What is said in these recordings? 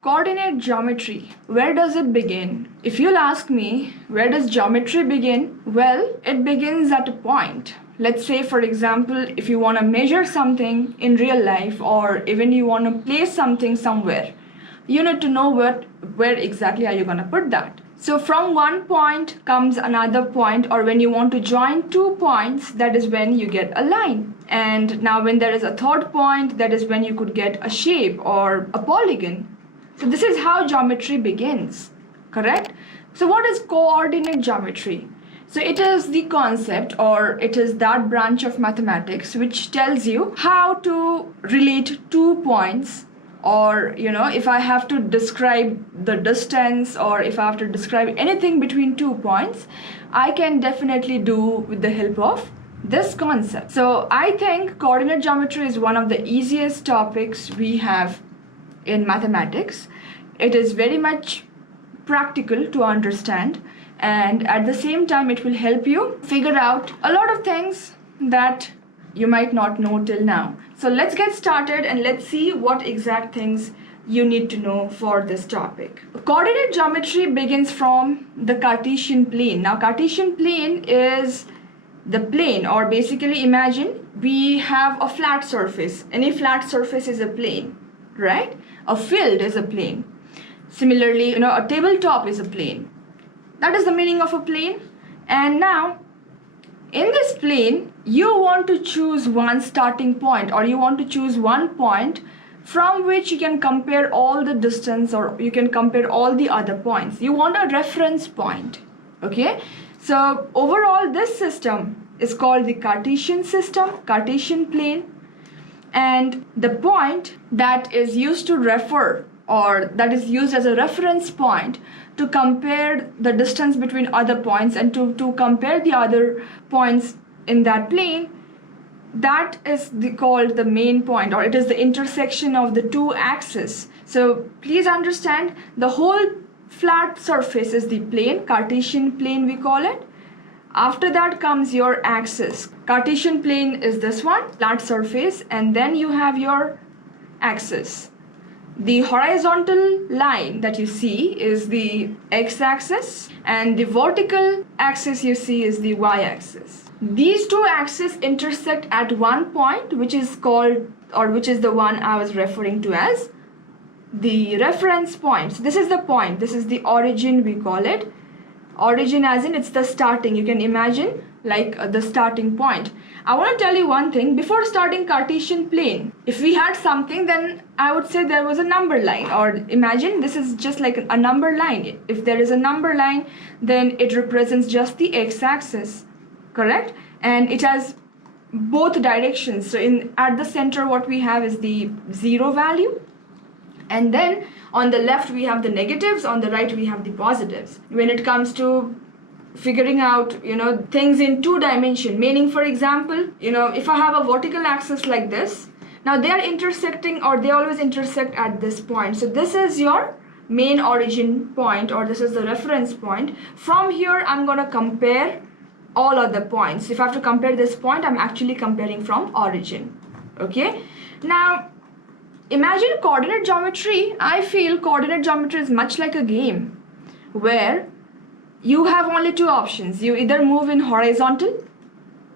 Coordinate geometry. Where does it begin? If you'll ask me, where does geometry begin? Well, it begins at a point. Let's say, for example, if you want to measure something in real life, or even you want to place something somewhere, you need to know where exactly are you going to put that. So from one point comes another point, or when you want to join two points, that is when you get a line. And now when there is a third point, that is when you could get a shape or a polygon. So this is how geometry begins, correct? So what is coordinate geometry? So it is the concept, or it is that branch of mathematics which tells you how to relate 2 points, or if I have to describe the distance, or if I have to describe anything between 2 points, I can definitely do with the help of this concept. So I think coordinate geometry is one of the easiest topics we have in mathematics. It is very much practical to understand, and at the same time it will help you figure out a lot of things that you might not know till now. So let's get started and let's see what exact things you need to know for this topic. Coordinate geometry begins from the Cartesian plane. Now Cartesian plane is the plane, or basically imagine we have a flat surface. Any flat surface is a plane, right? A field is a plane. Similarly, a tabletop is a plane. That is the meaning of a plane. And now, in this plane, you want to choose one starting point, or you want to choose one point from which you can compare all the distance, or you can compare all the other points. You want a reference point, okay? So overall, this system is called the Cartesian system, Cartesian plane. And the point that is used to refer, or that is used as a reference point to compare the distance between other points and to compare the other points in that plane, that is called the main point, or it is the intersection of the two axes. So please understand, the whole flat surface is the plane, Cartesian plane we call it. After that comes your axis. Cartesian plane is this one, flat surface, and then you have your axis. The horizontal line that you see is the x-axis, and the vertical axis you see is the y-axis. These two axes intersect at one point, which is called, or which is the one I was referring to as the reference point. So this is the point, this is the origin we call it. Origin as in it's the starting. You can imagine like the starting point. I want to tell you one thing. Before starting Cartesian plane, if we had something, then I would say there was a number line, or imagine this is just like a number line. If there is a number line, then it represents just the x-axis, correct? And it has both directions. So at the center what we have is the 0 value, and then on the left we have the negatives, on the right we have the positives. When it comes to figuring out things in 2 dimensions, meaning, for example, if I have a vertical axis like this, now they are intersecting, or they always intersect at this point. So this is your main origin point, or this is the reference point. From here I'm going to compare all other points. If I have to compare this point, I'm actually comparing from origin, okay? Now imagine coordinate geometry. I feel coordinate geometry is much like a game where you have only 2 options. You either move in horizontal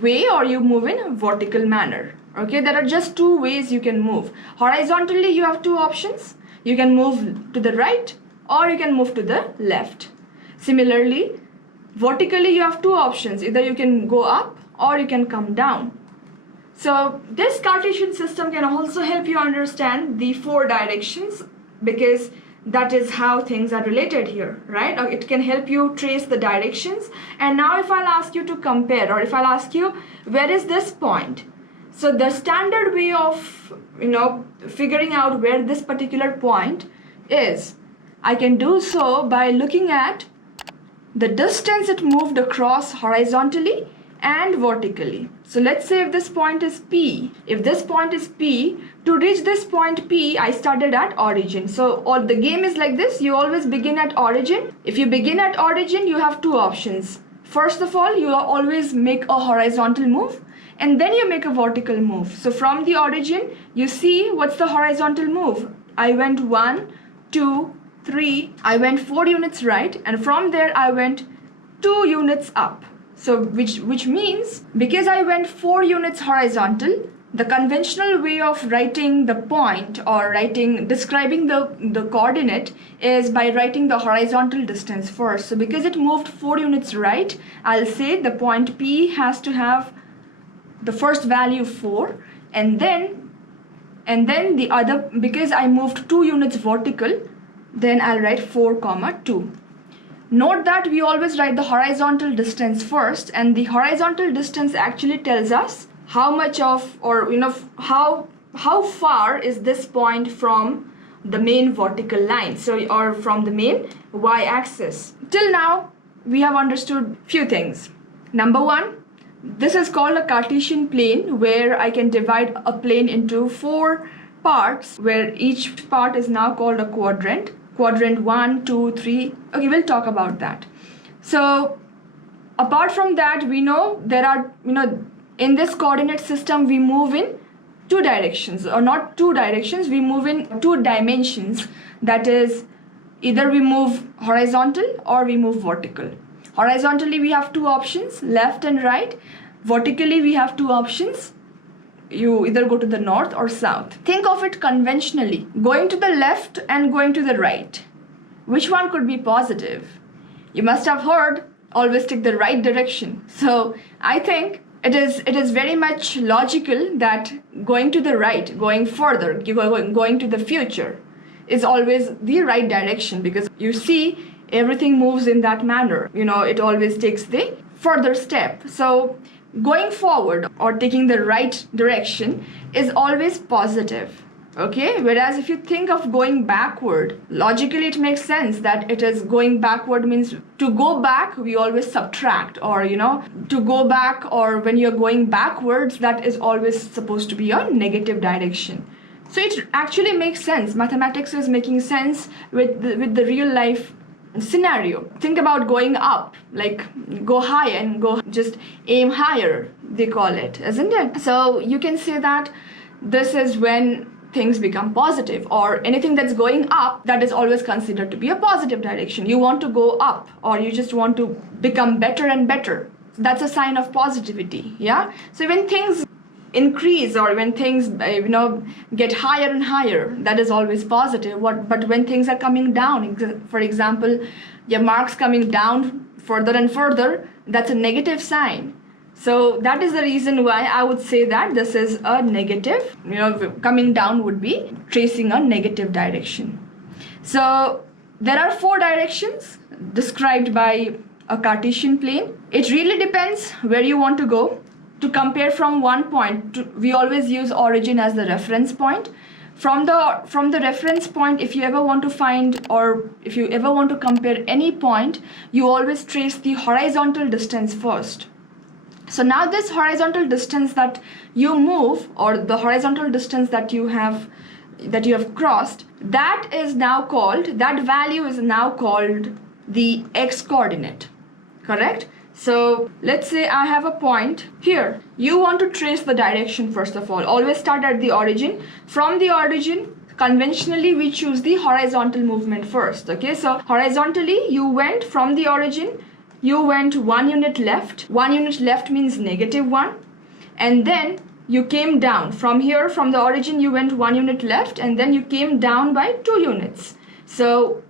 way or you move in a vertical manner. Okay, there are just 2 ways you can move. Horizontally you have 2 options. You can move to the right or you can move to the left. Similarly, vertically you have 2 options. Either you can go up or you can come down. So this Cartesian system can also help you understand the 4 directions, because that is how things are related here, right? It can help you trace the directions. And now if I'll ask you to compare, or if I'll ask you, where is this point? So the standard way of, figuring out where this particular point is, I can do so by looking at the distance it moved across horizontally and vertically. So let's say if this point is P. If this point is P, to reach this point P, I started at origin. So the game is like this. You always begin at origin. If you begin at origin, you have 2 options. First of all, you always make a horizontal move, and then you make a vertical move. So from the origin, you see what's the horizontal move. I went 1, 2, 3, I went 4 units right, and from there I went 2 units up. So which means because I went 4 units horizontal, the conventional way of writing the point or describing the coordinate is by writing the horizontal distance first. So because it moved 4 units right, I'll say the point P has to have the first value 4, and then the other, because I moved 2 units vertical, then I'll write 4, 2. Note that we always write the horizontal distance first, and the horizontal distance actually tells us how much of, or how far is this point from the main vertical line, so, or from the main y-axis. Till now we have understood few things. Number one, this is called a Cartesian plane, where I can divide a plane into 4 parts, where each part is now called a quadrant. Quadrant 1, 2, 3. Okay, we'll talk about that. So apart from that, we know there are, in this coordinate system we move in 2 directions, or not 2 directions, we move in 2 dimensions. That is, either we move horizontal or we move vertical. Horizontally we have 2 options, left and right. Vertically we have 2 options. You either go to the north or south. Think of it conventionally, going to the left and going to the right. Which one could be positive? You must have heard, always take the right direction. So I think it is very much logical that going to the right, going further, going to the future is always the right direction, because you see everything moves in that manner. It always takes the further step. So going forward or taking the right direction is always positive. Okay, whereas if you think of going backward, logically it makes sense that it is going backward means to go back, we always subtract, or to go back, or when you're going backwards, that is always supposed to be a negative direction. So it actually makes sense. Mathematics is making sense with the real life scenario. Think about going up, like go high and go, just aim higher, they call it, isn't it? So you can say that this is when things become positive, or anything that's going up, that is always considered to be a positive direction. You want to go up, or you just want to become better and better. That's a sign of positivity. Yeah. So when things increase, or when things get higher and higher, that is always positive. But when things are coming down, for example, your marks coming down further and further, that's a negative sign. So that is the reason why I would say that this is a negative. Coming down would be tracing a negative direction. So there are 4 directions described by a Cartesian plane. It really depends where you want to go. To compare from one point, we always use origin as the reference point. From the reference point, if you ever want to find, or if you ever want to compare any point, you always trace the horizontal distance first. So now this horizontal distance that you move, or the horizontal distance that you have crossed, that value is now called the x coordinate. Correct? So let's say I have a point here. You want to trace the direction first of all. Always start at the origin. From the origin, conventionally we choose the horizontal movement first. Okay, so horizontally you went from the origin, you went 1 unit left. 1 unit left means -1. And then you came down. From here, from the origin, you went 1 unit left, and then you came down by 2 units. So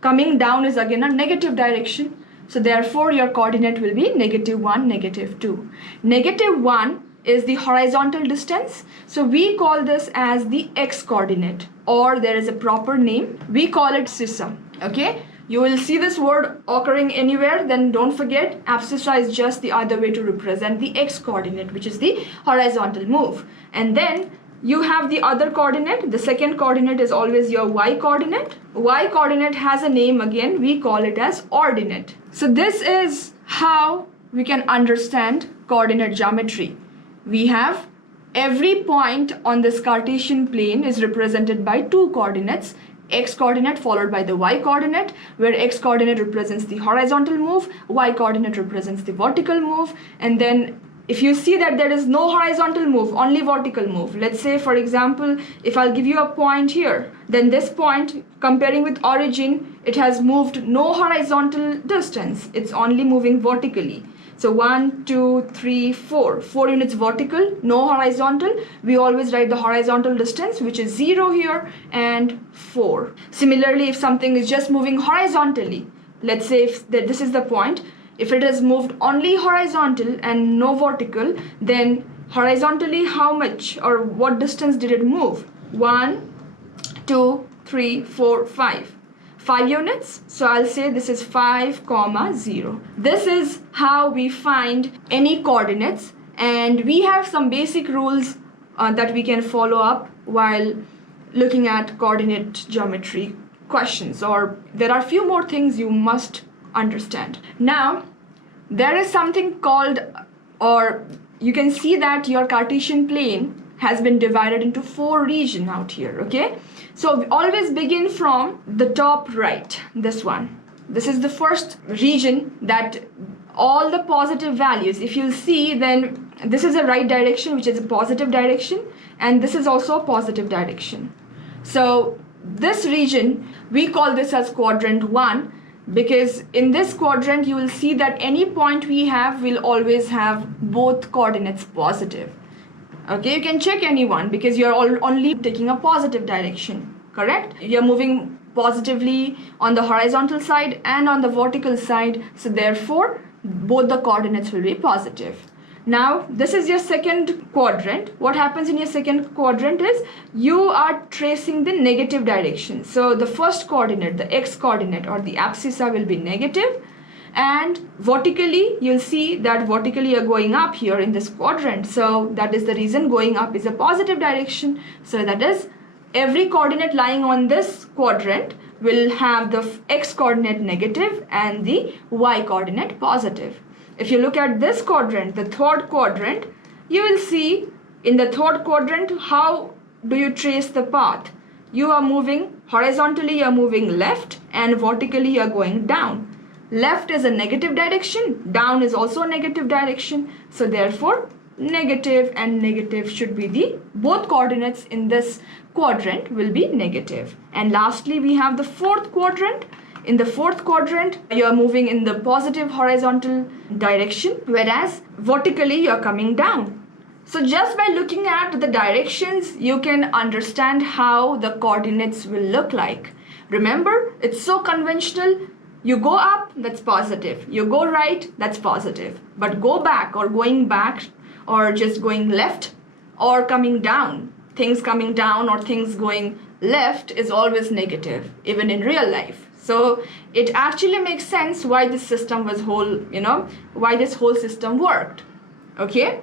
coming down is again a negative direction. So therefore your coordinate will be -1, -2. -1 is the horizontal distance. So we call this as the x coordinate, or there is a proper name. We call it abscissa. Okay? You will see this word occurring anywhere, then don't forget, abscissa is just the other way to represent the x coordinate, which is the horizontal move. And then you have the other coordinate. The second coordinate is always your y coordinate. Y coordinate has a name again. We call it as ordinate. So this is how we can understand coordinate geometry. We have every point on this Cartesian plane is represented by 2 coordinates. X coordinate followed by the y coordinate, where x coordinate represents the horizontal move, y coordinate represents the vertical move, and then if you see that there is no horizontal move, only vertical move, let's say for example, if I'll give you a point here, then this point comparing with origin, it has moved no horizontal distance, it's only moving vertically. So 1, 2, 3, 4. 4 units vertical, no horizontal. We always write the horizontal distance, which is 0 here and 4. Similarly, if something is just moving horizontally, let's say if this is the point, if it has moved only horizontal and no vertical, then horizontally how much or what distance did it move? 1, 2, 3, 4, 5. 5 units, so I'll say this is 5, 0. This is how we find any coordinates, and we have some basic rules that we can follow up while looking at coordinate geometry questions, or there are few more things you must understand. Now, there is something called, or you can see that your Cartesian plane has been divided into 4 regions out here, okay? So we always begin from the top right, this one. This is the first region that all the positive values, if you see, then this is a right direction, which is a positive direction, and this is also a positive direction. So this region, we call this as quadrant 1, because in this quadrant you will see that any point we have will always have both coordinates positive. Okay, you can check anyone because you're only taking a positive direction, correct? You're moving positively on the horizontal side and on the vertical side, so therefore both the coordinates will be positive. Now this is your second quadrant. What happens in your second quadrant is you are tracing the negative direction. So the first coordinate, the x coordinate or the abscissa will be negative, and vertically you'll see that vertically you're going up here in this quadrant, so that is the reason going up is a positive direction. So that is every coordinate lying on this quadrant will have the x coordinate negative and the y coordinate positive. If you look at this quadrant, the third quadrant, you will see in the third quadrant how do you trace the path. You are moving horizontally, you are moving left, and vertically you are going down. Left is a negative direction, down is also a negative direction, so therefore negative and negative should be the both coordinates in this quadrant will be negative. And lastly we have the fourth quadrant. In the fourth quadrant you are moving in the positive horizontal direction, whereas vertically you are coming down. So just by looking at the directions you can understand how the coordinates will look like. Remember, it's so conventional. You go up, that's positive. You go right, that's positive. But go back or going back or just going left or coming down, things coming down or things going left is always negative, even in real life. So it actually makes sense why this system was why this whole system worked. Okay?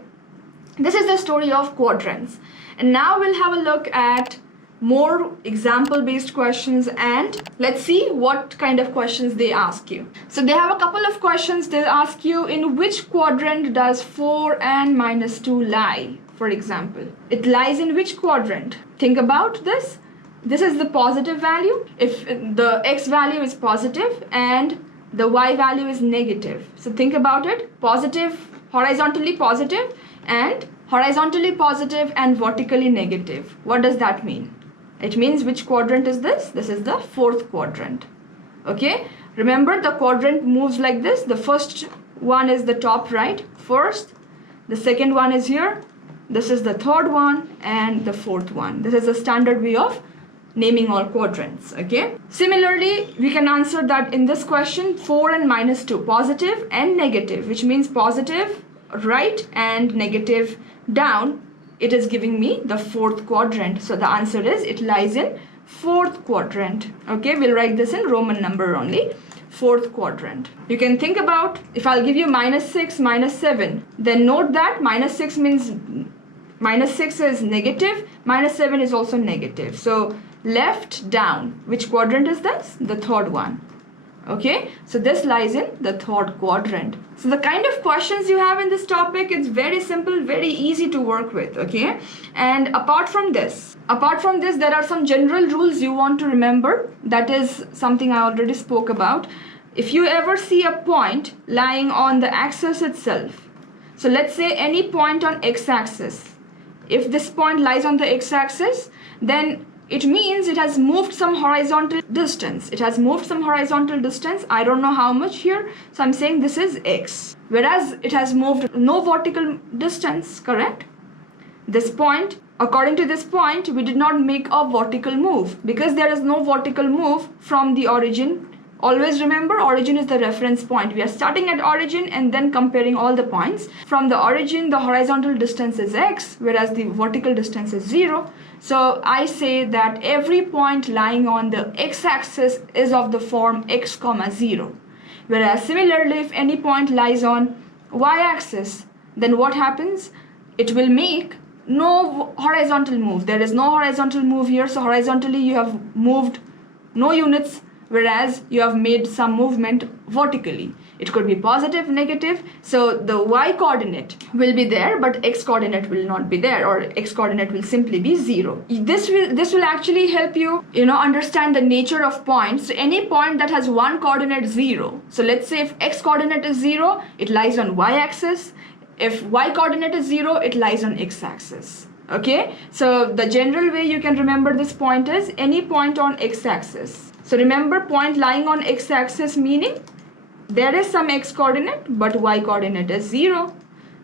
This is the story of quadrants. And now we'll have a look at more example-based questions, and let's see what kind of questions they ask you. So they have a couple of questions. They'll ask you, in which quadrant does 4 and minus 2 lie, for example. It lies in which quadrant? Think about this. This is the positive value. If the x value is positive and the y value is negative. So think about it. Positive, horizontally positive and vertically negative. What does that mean? It means which quadrant is this? This is the fourth quadrant. Okay? Remember, the quadrant moves like this. The first one is the top right first. The second one is here. This is the third one and the fourth one. This is a standard way of naming all quadrants. Okay? Similarly, we can answer that in this question, 4 and minus 2, positive and negative, which means positive right and negative down. It is giving me the fourth quadrant. So the answer is it lies in fourth quadrant. Okay, we'll write this in Roman number only. Fourth quadrant. You can think about, if I'll give you minus 6, minus 7, then note that minus 6 means minus 6 is negative, minus 7 is also negative. So left down, which quadrant is this? The third one. Okay, so this lies in the third quadrant. So the kind of questions you have in this topic, it's very simple, very easy to work with. Okay, and apart from this, there are some general rules you want to remember. That is something I already spoke about. If you ever see a point lying on the axis itself, So let's say any point on x-axis. If this point lies on the x-axis, then it means it has moved some horizontal distance. It has moved some horizontal distance. I don't know how much here. So I'm saying this is x. Whereas it has moved no vertical distance, correct? This point, according to this point, we did not make a vertical move because there is no vertical move from the origin. Always remember, origin is the reference point. We are starting at origin and then comparing all the points. From the origin, the horizontal distance is x, whereas the vertical distance is 0. So I say that every point lying on the x-axis is of the form x, 0. Whereas similarly, if any point lies on y-axis, then what happens? It will make no horizontal move. There is no horizontal move here. So horizontally, you have moved no units, whereas you have made some movement vertically. It could be positive, negative. So the y coordinate will be there, but x coordinate will not be there, or x coordinate will simply be 0. This will actually help you, understand the nature of points. So any point that has one coordinate 0. So let's say if x coordinate is 0, it lies on y-axis. If y coordinate is 0, it lies on x-axis. Okay, so the general way you can remember this point is any point on x-axis. So remember, point lying on x-axis meaning there is some x coordinate but y coordinate is 0.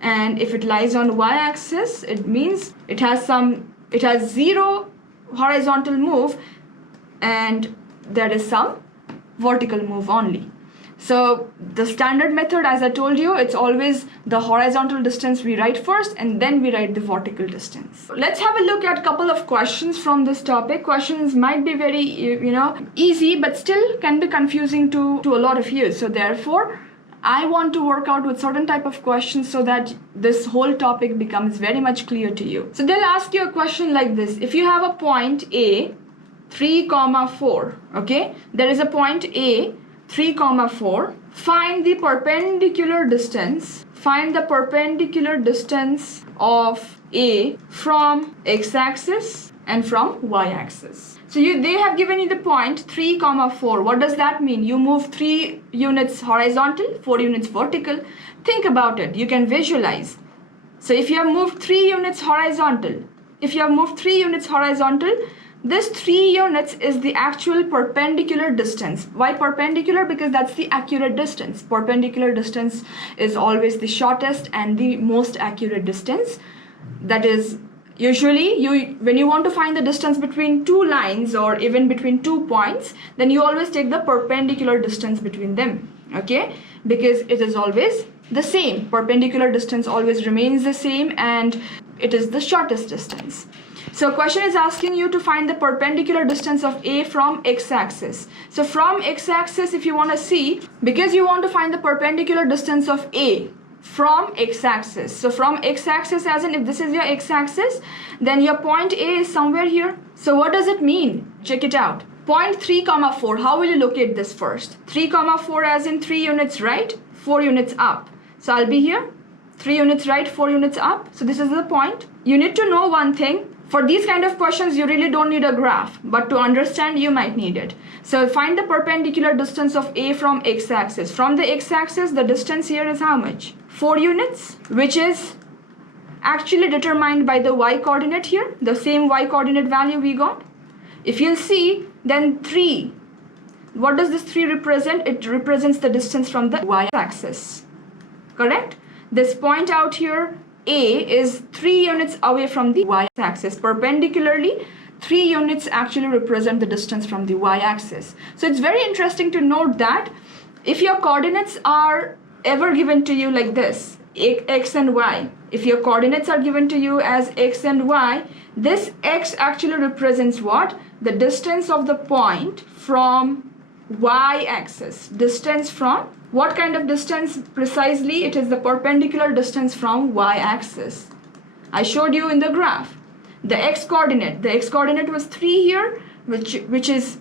And if it lies on y-axis, it means it has 0 horizontal move and there is some vertical move only. So the standard method, as I told you, it's always the horizontal distance we write first and then we write the vertical distance. Let's have a look at a couple of questions from this topic. Questions might be very, easy, but still can be confusing to a lot of you. So therefore, I want to work out with certain type of questions so that this whole topic becomes very much clear to you. So they'll ask you a question like this. If you have a point A, 3, 4, okay? There is a point A, 3, 4. Find the perpendicular distance. Find the perpendicular distance of A from x-axis and from y-axis. So they have given you the point 3, 4. What does that mean? You move 3 units horizontal, 4 units vertical. Think about it. You can visualize. So if you have moved 3 units horizontal, this 3 units is the actual perpendicular distance. Why perpendicular? Because that's the accurate distance. Perpendicular distance is always the shortest and the most accurate distance. That is, usually when you want to find the distance between two lines or even between 2 points, then you always take the perpendicular distance between them. Okay? Because it is always the same. Perpendicular distance always remains the same and it is the shortest distance. So question is asking you to find the perpendicular distance of A from x-axis. So from x-axis, if you want to see, because you want to find the perpendicular distance of A from x-axis. So from x-axis, as in if this is your x-axis, then your point A is somewhere here. So what does it mean? Check it out. Point 3, 4. How will you locate this first? 3, 4 as in 3 units right, 4 units up. So I'll be here. 3 units right, 4 units up. So this is the point. You need to know one thing. For these kind of questions, you really don't need a graph, but to understand, you might need it. So find the perpendicular distance of A from x-axis. From the x-axis, the distance here is how much? 4 units, which is actually determined by the y-coordinate here, the same y-coordinate value we got. If you'll see, then 3. What does this 3 represent? It represents the distance from the y-axis. Correct? This point out here, A, is 3 units away from the y-axis. Perpendicularly, 3 units actually represent the distance from the y-axis. So it's very interesting to note that if your coordinates are ever given to you like this, x and y, if your coordinates are given to you as x and y, this x actually represents what? The distance of the point from y-axis. Distance from what kind of distance precisely? It is the perpendicular distance from y-axis. I showed you in the graph. The x-coordinate was 3 here, which is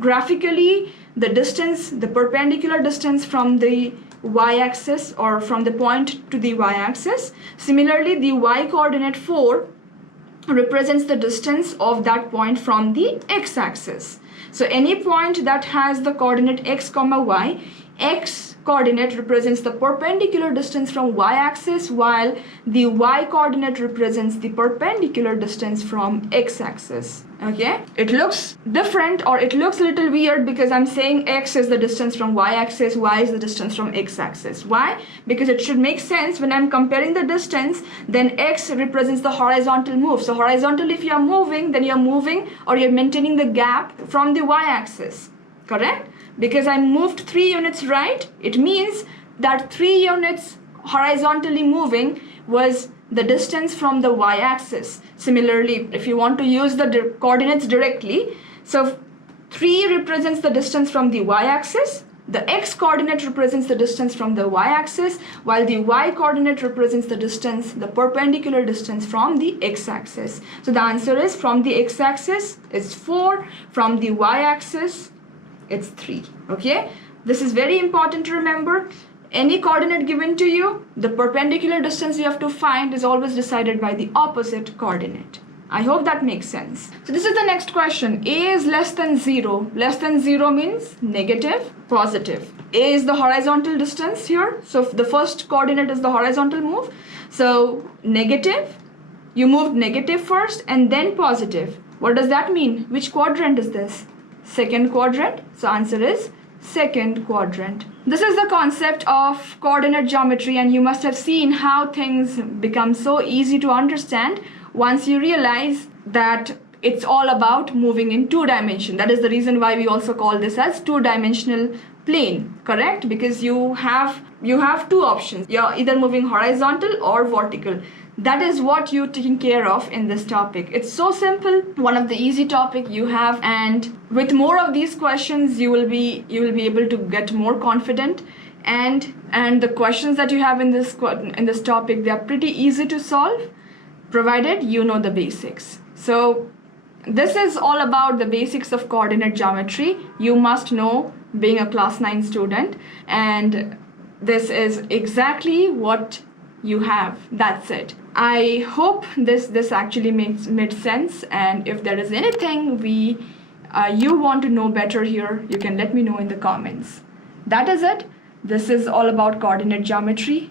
graphically the distance, the perpendicular distance from the y-axis or from the point to the y-axis. Similarly, the y-coordinate 4 represents the distance of that point from the x-axis. So any point that has the coordinate x, y, x coordinate represents the perpendicular distance from y-axis, while the y-coordinate represents the perpendicular distance from x-axis. Okay, it looks different, or it looks a little weird because I'm saying x is the distance from y-axis, y is the distance from x-axis. Why? Because it should make sense when I'm comparing the distance, then x represents the horizontal move. So horizontal, if you're moving, then you're moving or you're maintaining the gap from the y-axis, correct? Because I moved 3 units right, it means that 3 units horizontally moving was the distance from the y-axis. Similarly, if you want to use the coordinates directly, so 3 represents the distance from the y-axis, the x-coordinate represents the distance from the y-axis, while the y-coordinate represents the distance, the perpendicular distance from the x-axis. So the answer is from the x-axis is 4, from the y-axis it's 3. Okay, this is very important to remember. Any coordinate given to you, the perpendicular distance you have to find is always decided by the opposite coordinate. I hope that makes sense. So this is the next question. A is less than 0. Less than 0 means negative, positive. A is the horizontal distance here. So the first coordinate is the horizontal move. So negative, you moved negative first and then positive. What does that mean? Which quadrant is this? Second quadrant. So answer is second quadrant. This is the concept of coordinate geometry, and you must have seen how things become so easy to understand once you realize that it's all about moving in 2 dimensions. That is the reason why we also call this as 2-dimensional plane, correct? Because you have 2 options. You're either moving horizontal or vertical. That is what you're taking care of in this topic. It's so simple, one of the easy topic you have, and with more of these questions you will be able to get more confident, and the questions that you have in this topic, they are pretty easy to solve provided you know the basics. So this is all about the basics of coordinate geometry. You must know being a class 9 student, and this is exactly what you have. That's it. I hope this actually made sense, and if there is anything you want to know better here, you can let me know in the comments. That is it. This is all about coordinate geometry.